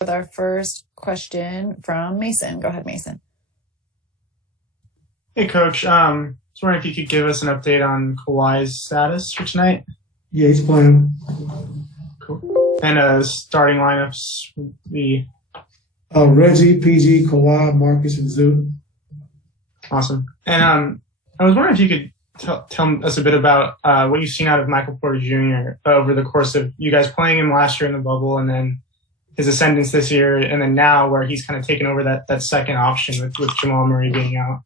with our first question from Mason. Go ahead, Mason. Hey, Coach. I was wondering if you could give us an update on Kawhi's status for tonight. Yeah, he's playing. Cool. And starting lineups would be Reggie, PG, Kawhi, Marcus, and Zoo. Awesome. And I was wondering if you could tell us a bit about what you've seen out of Michael Porter Jr. Over the course of you guys playing him last year in the bubble, and then his ascendance this year, and then now where he's kind of taken over that second option with Jamal Murray being out.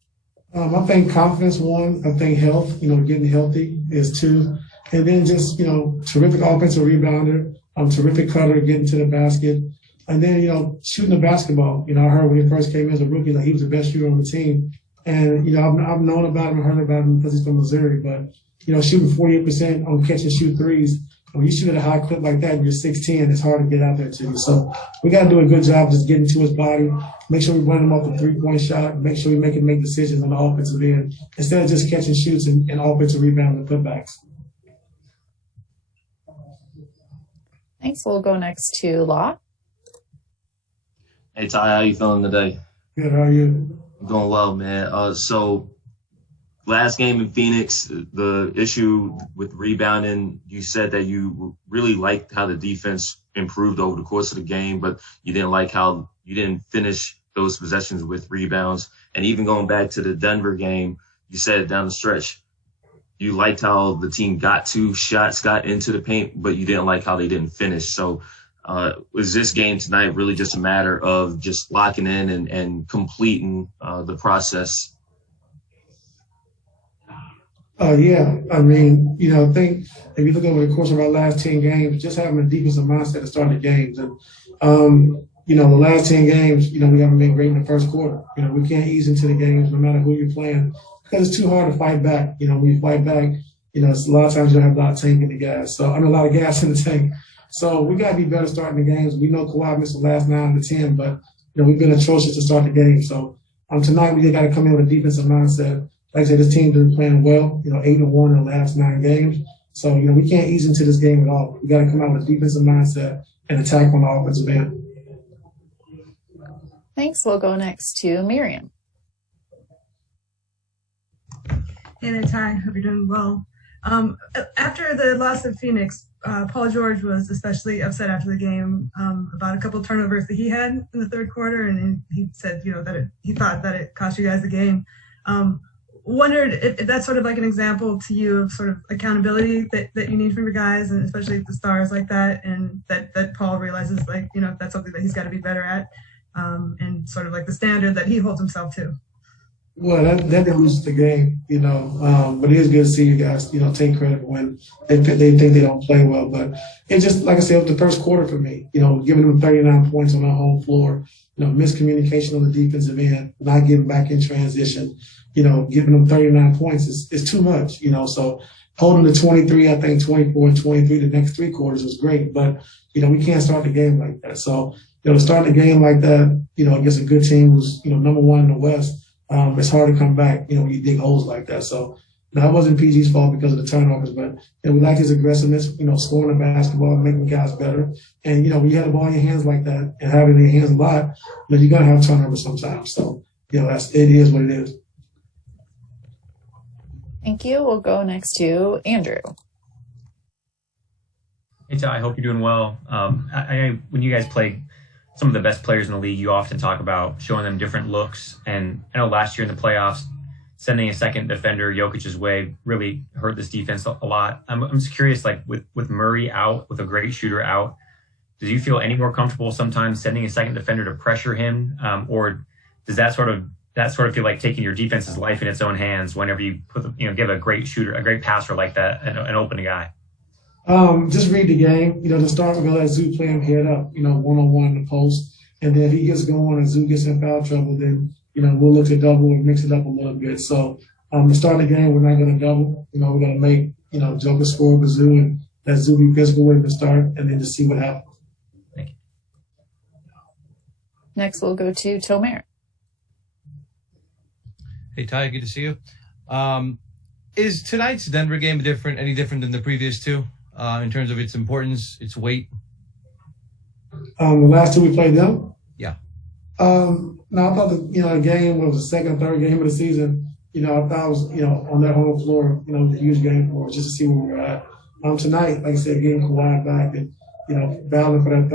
I think confidence, one. I think health, getting healthy is two. And then just, terrific offensive rebounder, terrific cutter, getting to the basket. And then, shooting the basketball. I heard when he first came in as a rookie that he was the best shooter on the team. And, I've known about him and heard about him because he's from Missouri. But, shooting 48% on catch and shoot threes, when you shoot at a high clip like that and you're 6'10", it's hard to get out there to you. So we got to do a good job just getting to his body, make sure we run him off a three-point shot, make sure we make him make decisions on the offensive end instead of just catching shoots and offensive rebounds and putbacks. Thanks. We'll go next to Law. Hey, Ty, how you feeling today? Good. How are you? I'm doing well, man. So last game in Phoenix, the issue with rebounding, you said that you really liked how the defense improved over the course of the game, but you didn't like how you didn't finish those possessions with rebounds. And even going back to the Denver game, you said down the stretch, you liked how the team got two shots, got into the paint, but you didn't like how they didn't finish. So was this game tonight really just a matter of just locking in and completing the process? Yeah. I mean, I think if you look over the course of our last 10 games, just having a defensive mindset to start the games. And, the last 10 games, we haven't been great in the first quarter. We can't ease into the games no matter who you're playing because it's too hard to fight back. When you fight back, it's a lot of times you don't have a lot of tank in the gas. So, a lot of gas in the tank. So we got to be better starting the games. We know Kawhi missed the last 9 to 10, but, we've been atrocious to start the game. So tonight we got to come in with a defensive mindset. Like I said, this team's been playing well, 8-1 in the last 9 games. So, we can't ease into this game at all. We got to come out with a defensive mindset and attack on the offensive end. Thanks. We'll go next to Miriam. Hey there, Ty. Hope you're doing well. After the loss of Phoenix, Paul George was especially upset after the game about a couple of turnovers that he had in the third quarter, and he said, that he thought that it cost you guys the game. Wondered if that's sort of like an example to you of sort of accountability that you need from your guys, and especially the stars like that, and that Paul realizes that's something that he's got to be better at, and sort of like the standard that he holds himself to. Well, that didn't lose the game, but it is good to see you guys, take credit when they think they don't play well. But it's just, like I said, it was the first quarter for me, giving them 39 points on our home floor, miscommunication on the defensive end, not getting back in transition, giving them 39 points is too much, So holding the 23, I think 24 and 23 the next 3 quarters was great. But, we can't start the game like that. So, starting the game like that, against a good team who's, number 1 in the West, it's hard to come back, when you dig holes like that. So that wasn't PG's fault because of the turnovers, but we like his aggressiveness, scoring the basketball, making guys better. And, when you have the ball in your hands like that and have it in your hands a lot, you're going to have turnovers sometimes. So, it is what it is. Thank you. We'll go next to Andrew. Hey, Ty, I hope you're doing well. When you guys play some of the best players in the league, you often talk about showing them different looks. And I know last year in the playoffs, sending a second defender Jokic's way really hurt this defense a lot. I'm just curious, like with Murray out, with a great shooter out, do you feel any more comfortable sometimes sending a second defender to pressure him? Or does that sort of feel like taking your defense's life in its own hands whenever you give a great shooter, a great passer like that, an open guy? Just read the game. To start, we're going to let Zoo play him head up, one-on-one in the post. And then if he gets going and Zoo gets in foul trouble, then, we'll look to double and mix it up a little bit. So to start the game, we're not going to double. We're going to make, Joker score with Zoo and let Zoo be physical with him to start and then just see what happens. Thank you. Next, we'll go to Tomer. Hey, Ty, good to see you. Is tonight's Denver game any different than the previous two? In terms of its importance, its weight? The last two we played them? Yeah. No, I thought the game was the second, third game of the season. I thought it was, on that home floor, it was a huge game for us just to see where we were at. Tonight, like I said, getting Kawhi back and, battling for that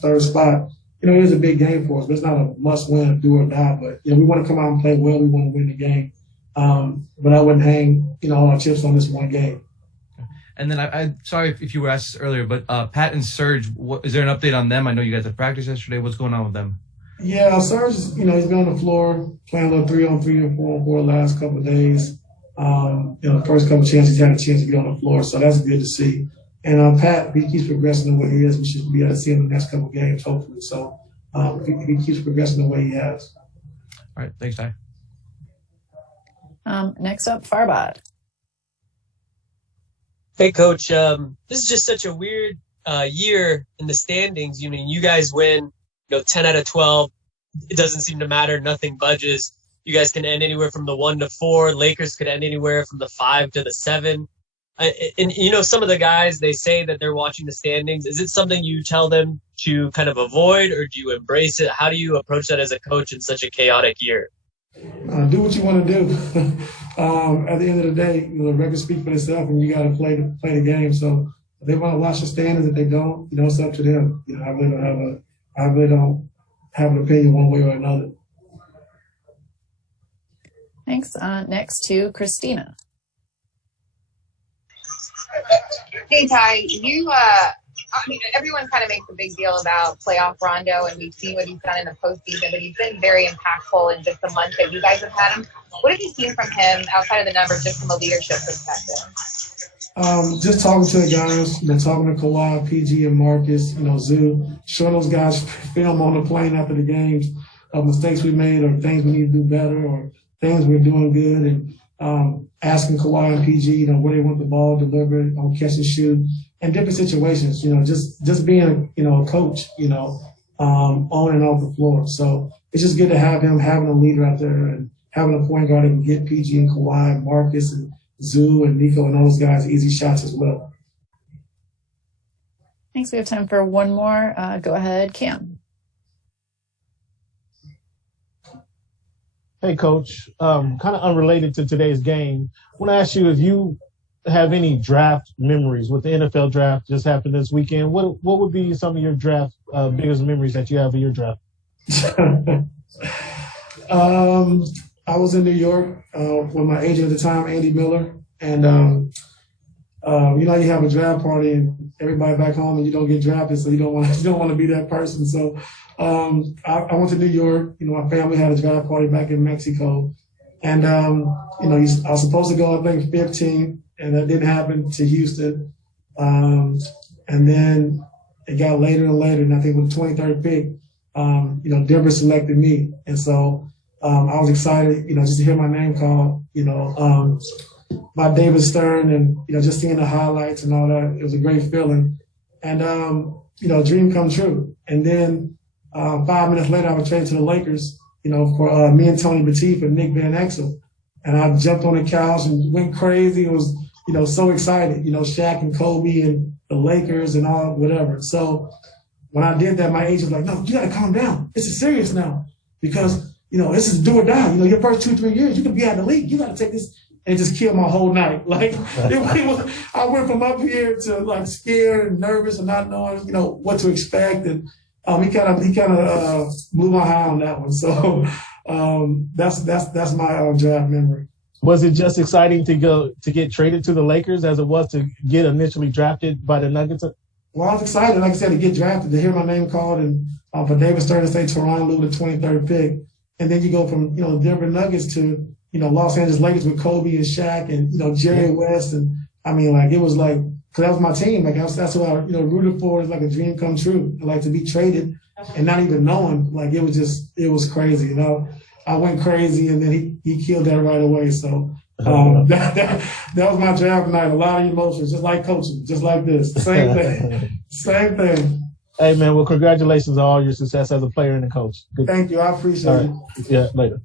third spot, it is a big game for us. But it's not a must-win, do or die. But, we want to come out and play well. We want to win the game. But I wouldn't hang, all our chips on this one game. And then I'm sorry if you were asked earlier, but Pat and Serge, is there an update on them? I know you guys had practice yesterday. What's going on with them? Yeah, Serge, he's been on the floor playing a little 3-on-3 and 4-on-4 the last couple of days. The first couple of chances he had a chance to get on the floor, so that's good to see. And Pat, if he keeps progressing the way he is, we should be able to see him in the next couple of games, hopefully. So if he keeps progressing the way he has. All right, thanks, Ty. Next up, Farbad. Hey, Coach. This is just such a weird year in the standings. You guys win, 10 out of 12. It doesn't seem to matter. Nothing budges. You guys can end anywhere from the 1 to 4. Lakers could end anywhere from the 5 to the 7. And some of the guys, they say that they're watching the standings. Is it something you tell them to kind of avoid, or do you embrace it? How do you approach that as a coach in such a chaotic year? Do what you want to do. At the end of the day, the records speak for itself, and you got to play the game. So if they want to watch the standings, if they don't, it's up to them. I really don't have an opinion one way or another. Thanks. Next to Christina. Hey, Ty, everyone kind of makes a big deal about playoff Rondo, and we've seen what he's done in the postseason, but he's been very impactful in just the month that you guys have had him. What have you seen from him outside of the numbers, just from a leadership perspective? Just talking to the guys, talking to Kawhi, PG, and Marcus, Zoo, showing those guys film on the plane after the games of mistakes we made or things we need to do better or things we're doing good, and asking Kawhi and PG, where they want the ball delivered, on catch and shoot, and different situations, just being, a coach, on and off the floor. So it's just good to have him, having a leader out there and having a point guard that can get PG and Kawhi and Marcus and Zoo and Nico and those guys easy shots as well. Thanks. We have time for one more. Go ahead, Cam. Hey, Coach. Kind of unrelated to today's game, I want to ask you if you have any draft memories with the NFL draft just happened this weekend. What would be some of your draft biggest memories that you have of your draft? I was in New York with my agent at the time, Andy Miller, and you have a draft party and everybody back home and you don't get drafted, so you don't want to be that person. So I went to New York. My family had a draft party back in Mexico, and I was supposed to go, I think, 15, and that didn't happen, to Houston. And then it got later and later, and I think with the 23rd pick, Denver selected me, and so I was excited, just to hear my name called, by David Stern, and just seeing the highlights and all that. It was a great feeling, and dream come true. And then 5 minutes later, I was traded to the Lakers, for me and Tony Batiste and Nick Van Exel, and I jumped on the couch and went crazy. It was so excited, Shaq and Kobe and the Lakers and all whatever. So when I did that, my agent was like, "No, you got to calm down. This is serious now, because this is do or die. Your first 2-3 years, you could be out of the league. You got to take this." And it just killed my whole night. I went from up here to scared and nervous and not knowing, what to expect. And he kind of blew my high on that one. So that's my draft memory. Was it just exciting to get traded to the Lakers as it was to get initially drafted by the Nuggets? Well, I was excited, like I said, to get drafted, to hear my name called, and for David Stern to say Toronto with the 23rd pick. And then you go from, the Denver Nuggets to, Los Angeles Lakers with Kobe and Shaq and, Jerry West. And it was because that was my team. That's what I, rooted for. It's like a dream come true. To be traded and not even knowing, it was crazy. I went crazy, and then he killed that right away. So that was my draft night. A lot of emotions, just like coaching, just like this. Same thing. Same thing. Hey, man, well, congratulations on all your success as a player and a coach. Thank you. I appreciate it. Yeah, later.